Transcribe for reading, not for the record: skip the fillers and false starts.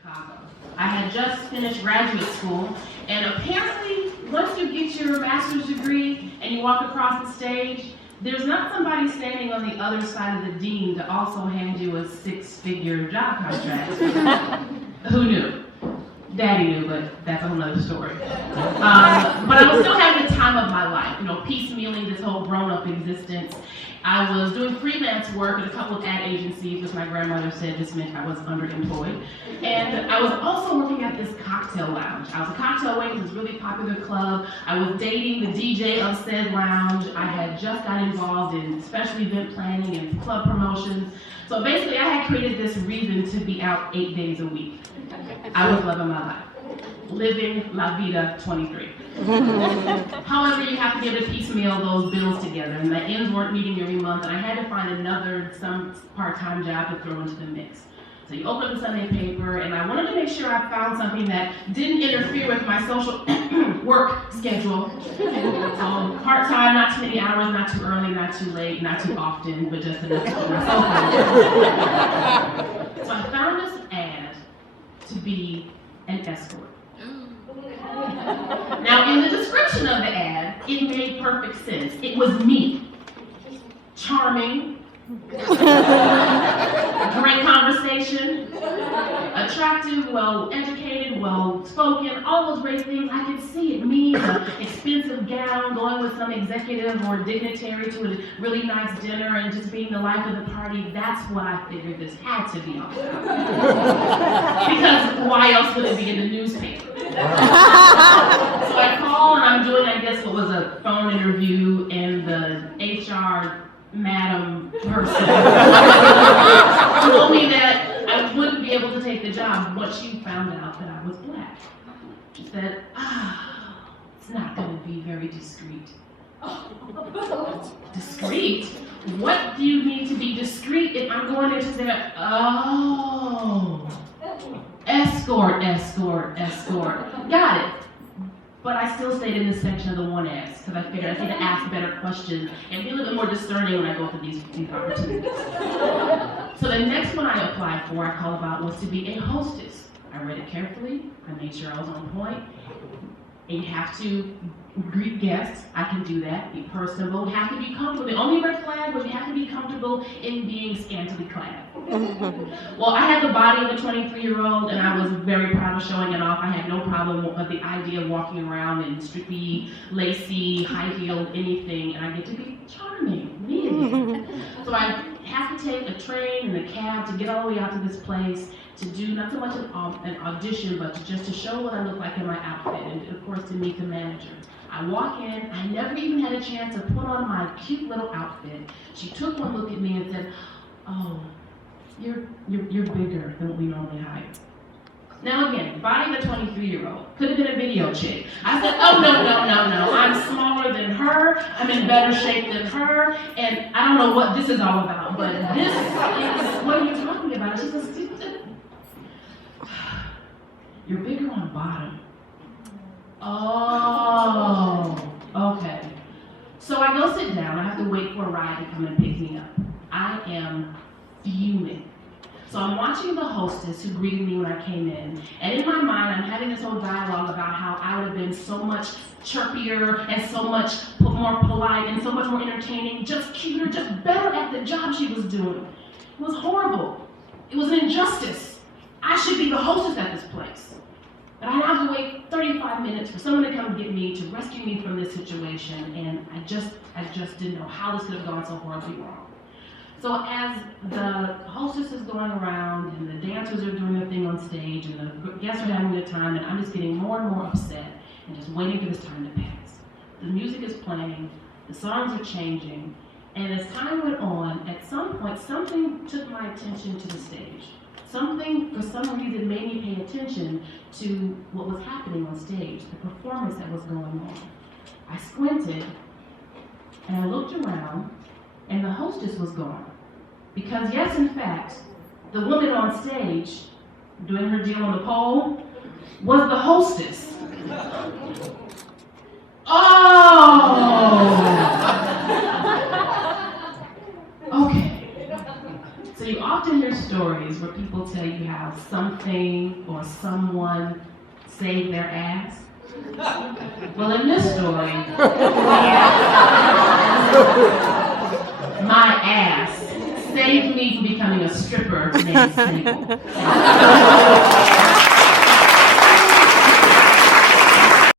Chicago. I had just finished graduate school, and apparently, once you get your master's degree and you walk across the stage, there's not somebody standing on the other side of the dean to also hand you a six-figure job contract. Who knew? Daddy knew, but that's a whole other story. But I was still having the time of my life, piecemealing this whole grown-up existence. I was doing freelance work at a couple of ad agencies, which my grandmother said just meant I was underemployed. And I was also working at this cocktail lounge. I was a cocktail waiter at this really popular club. I was dating the DJ of said lounge. I had just got involved in special event planning and club promotions. So basically, I had created this reason to be out 8 days a week. I was loving my life. Living La Vida 23. However, you have to be able to piecemeal those bills together, and my ends weren't meeting every month, and I had to find some part-time job to throw into the mix. So you open up the Sunday paper, and I wanted to make sure I found something that didn't interfere with my social work schedule. So part-time, not too many hours, not too early, not too late, not too often, but just enough to keep myself on. So I found this ad to be an escort. Now, in the description of the ad, it made perfect sense. It was me. Charming, great conversation, attractive, well-educated, well-spoken, all those great things. I could see it. Me in an expensive gown, going with some executive or dignitary to a really nice dinner and just being the life of the party. That's what I figured this had to be all about. Because why else would it be in the newspaper? So I call and I'm doing, I guess, what was a phone interview, and the HR madam person told me that I wouldn't be able to take the job once she found out that I was black. She said, it's not going to be very discreet. Discreet? What do you need to be discreet if I'm going into there? Escort. Got it. But I still stayed in this section of the one ask, because I figured I need to ask better questions and be a little bit more discerning when I go for these opportunities. So the next one I applied for, I called about, was to be a hostess. I read it carefully. I made sure I was on point. And you have to greet guests. I can do that. Be personable. You have to be comfortable. The only red flag was you have to be comfortable in being scantily clad. Well, I had the body of a 23-year-old, and I was very proud of showing it off. I had no problem with the idea of walking around in strictly lacy, high-heeled, anything, and I get to be charming, me. So I have to take a train and a cab to get all the way out to this place to do not so much an audition, but just to show what I look like in my outfit, and of course to meet the manager. I walk in, I never even had a chance to put on my cute little outfit. She took one look at me and said, "Oh, you're bigger than what we normally hire." Now again, body of a 23-year-old, could have been a video chick. I said, "Oh, no, I'm smaller than her, I'm in better shape than her, and I don't know what this is all about, but this is what you're talking about." She says, "You're bigger on the bottom." Oh, okay. So I go sit down. I have to wait for a ride to come and pick me up. I am fuming. So I'm watching the hostess who greeted me when I came in, and in my mind I'm having this whole dialogue about how I would have been so much chirpier and so much more polite and so much more entertaining, just cuter, just better at the job she was doing. It was horrible. It was an injustice. I should be the hostess at this place. But I have to wait 35 minutes for someone to come get me, to rescue me from this situation, and I just didn't know how this could have gone so horribly wrong. So as the hostess is going around and the dancers are doing their thing on stage and the guests are having their time, and I'm just getting more and more upset and just waiting for this time to pass. The music is playing, the songs are changing, and as time went on, at some point something took my attention to the stage. Something, for some reason, made me pay attention to what was happening on stage, the performance that was going on. I squinted, and I looked around, and the hostess was gone. Because yes, in fact, the woman on stage, doing her deal on the pole, was the hostess. Oh! Okay. So you often hear stories where people tell you how something or someone saved their ass. Well, in this story, my ass saved me from becoming a stripper named Cynical.